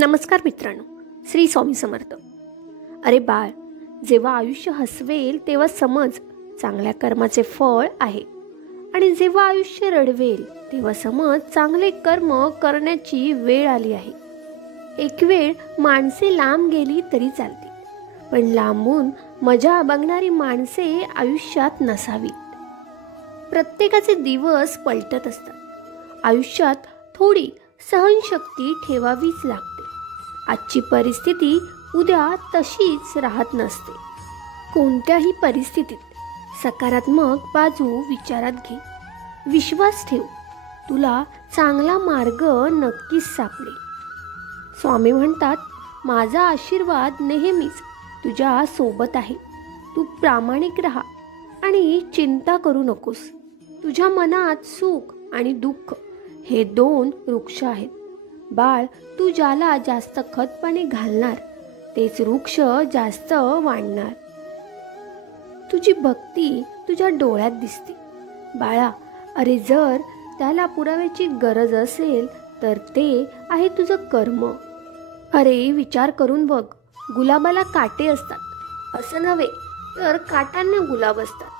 नमस्कार मित्रांनो, श्री स्वामी समर्थ. अरे बाळ, जेव्हा आयुष्य हसवेल तेव्हा समज चांगल्या कर्माचे फळ आहे, आणि जेव्हा आयुष्य रडवेल तेव्हा समज चांगले कर्म करण्याची वेळ आली आहे. एक वेळ माणसे लांब गेली तरी चालते, पण लांबून मजा बघणारी माणसे आयुष्यात नसावीत. प्रत्येकाचे दिवस पलटत असतात. आयुष्यात थोडी सहनशक्ती ठेवावीच लागते. आजची परिस्थिती उद्या तशीच राहत नसते. कोणत्याही परिस्थितीत सकारात्मक बाजू विचारात घे. विश्वास ठेव, तुला चांगला मार्ग नक्कीच सापडेल. स्वामी म्हणतात, माझा आशीर्वाद नेहमीच तुझ्या सोबत आहे. तू प्रामाणिक राहा आणि चिंता करू नकोस. तुझ्या मनात सुख आणि दुःख हे दोन वृक्ष आहेत. बाळ, तू ज्याला जास्त खतपाणी घालणार तेच वृक्ष जास्त वाढणार. तुझी भक्ती तुझ्या डोळ्यात दिसते बाळा. अरे, जर त्याला पुराव्याची गरज असेल तर ते आहे तुझं कर्म. अरे, विचार करून बघ, गुलाबाला काटे असतात असं नव्हे, तर काटांना गुलाब असतात.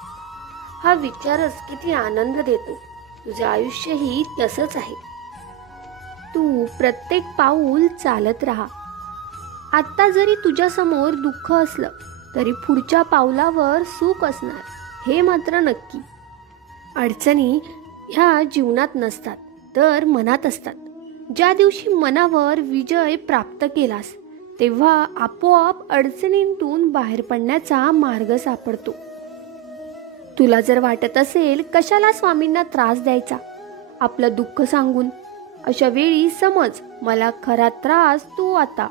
हा विचारच किती आनंद देतो. तुझं आयुष्यही तसंच आहे. तू प्रत्येक पाऊल चालत राहा. आत्ता जरी तुझ्यासमोर दुःख असलं तरी पुढच्या पावलावर सुख असणार, हे मात्र नक्की. अडचणी ह्या जीवनात नसतात तर मनात असतात. ज्या दिवशी मनावर विजय प्राप्त केलास तेव्हा आपोआप अडचणींतून बाहेर पडण्याचा मार्ग सापडतो. तुला जर वाटत असेल कशाला स्वामींना त्रास द्यायचा आपलं दुःख सांगून, अशा वेळी समज मला खरा त्रास तू आता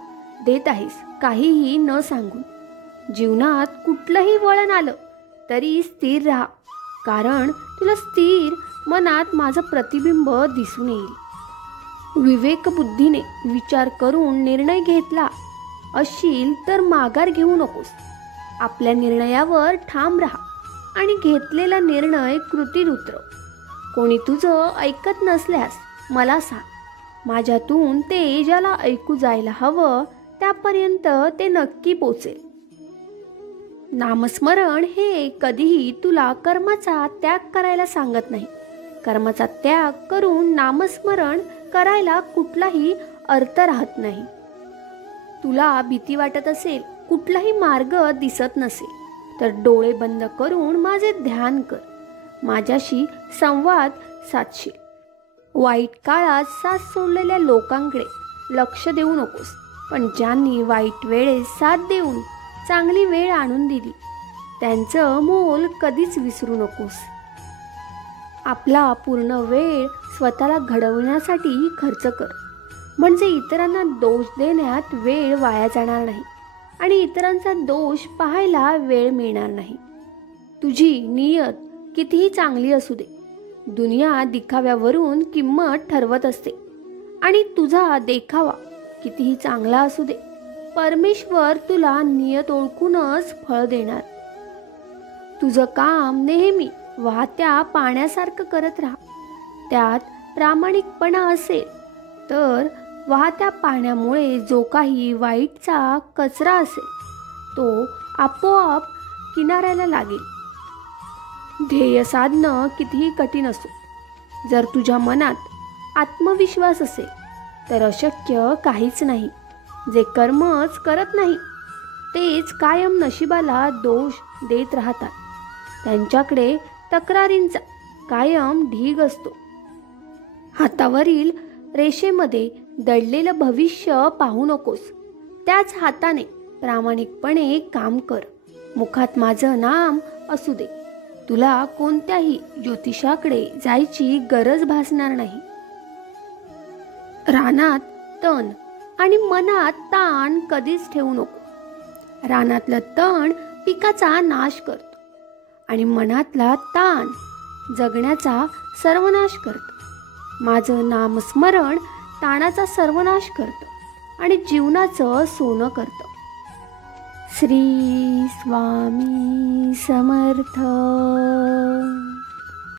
देत आहेस, काहीही न सांगून. जीवनात कुठलंही वळण आलं तरी स्थिर राहा, कारण तुला स्थिर मनात माझं प्रतिबिंब दिसून येईल. विवेकबुद्धीने विचार करून निर्णय घेतला असशील तर माघार घेऊ नकोस. आपल्या निर्णयावर ठाम राहा आणि घेतलेला निर्णय कृतीत उतरव. कोणी तुझं ऐकत नसल्यास मला सांग. माझ्यातून ते ज्याला ऐकू जायला हवं त्यापर्यंत ते नक्की पोचेल. नामस्मरण हे कधीही तुला कर्माचा त्याग करायला सांगत नाही. कर्माचा त्याग करून नामस्मरण करायला कुठलाही अर्थ राहत नाही. तुला भीती वाटत असेल, कुठलाही मार्ग दिसत नसेल, तर डोळे बंद करून माझे ध्यान कर. माझ्याशी संवाद साधशील. वाईट काळात साथ सोडलेल्या लोकांकडे लक्ष देऊ नकोस, पण ज्यांनी वाईट वेळेस साथ देऊन चांगली वेळ आणून दिली त्यांचं मोल कधीच विसरू नकोस. आपला पूर्ण वेळ स्वतःला घडवण्यासाठी खर्च कर, म्हणजे इतरांना दोष देण्यात वेळ वाया जाणार नाही आणि इतरांचा दोष पाहायला वेळ मिळणार नाही. तुझी नियत कितीही चांगली असू दे, दुनिया दिखाव्यावरून किंमत ठरवत असते, आणि तुझा देखावा कितीही चांगला असू दे, परमेश्वर तुला नियत ओळखूनच फळ देणार. तुझं काम नेहमी वाहत्या पाण्यासारखं करत राहा. त्यात प्रामाणिकपणा असेल तर वाहत्या पाण्यामुळे जो काही वाईटचा कचरा असेल तो आपोआप किनाऱ्याला लागेल. ध्येय साधणं कितीही कठीण असो, जर तुझ्या मनात आत्मविश्वास असेल तर अशक्य काहीच नाही. जे कर्मच करत नाही तेच कायम नशिबाला दोष देत राहतात. त्यांच्याकडे तक्रारींचा कायम ढीग असतो. हातावरील रेषेमध्ये दडलेलं भविष्य पाहू नकोस. त्याच हाताने प्रामाणिकपणे काम कर. मुखात माझं नाम असू दे. तुला कोणत्याही ज्योतिषाकडे जायची गरज भासणार नाही. रानात तण आणि मनात ताण कधीच ठेवू नको. रानातलं तण पिकाचा नाश करतो आणि मनातला ताण जगण्याचा सर्वनाश करतो. माझं नामस्मरण ताणाचा सर्वनाश करतं आणि जीवनाचं सोनं करतं. श्री स्वामी समर्थ.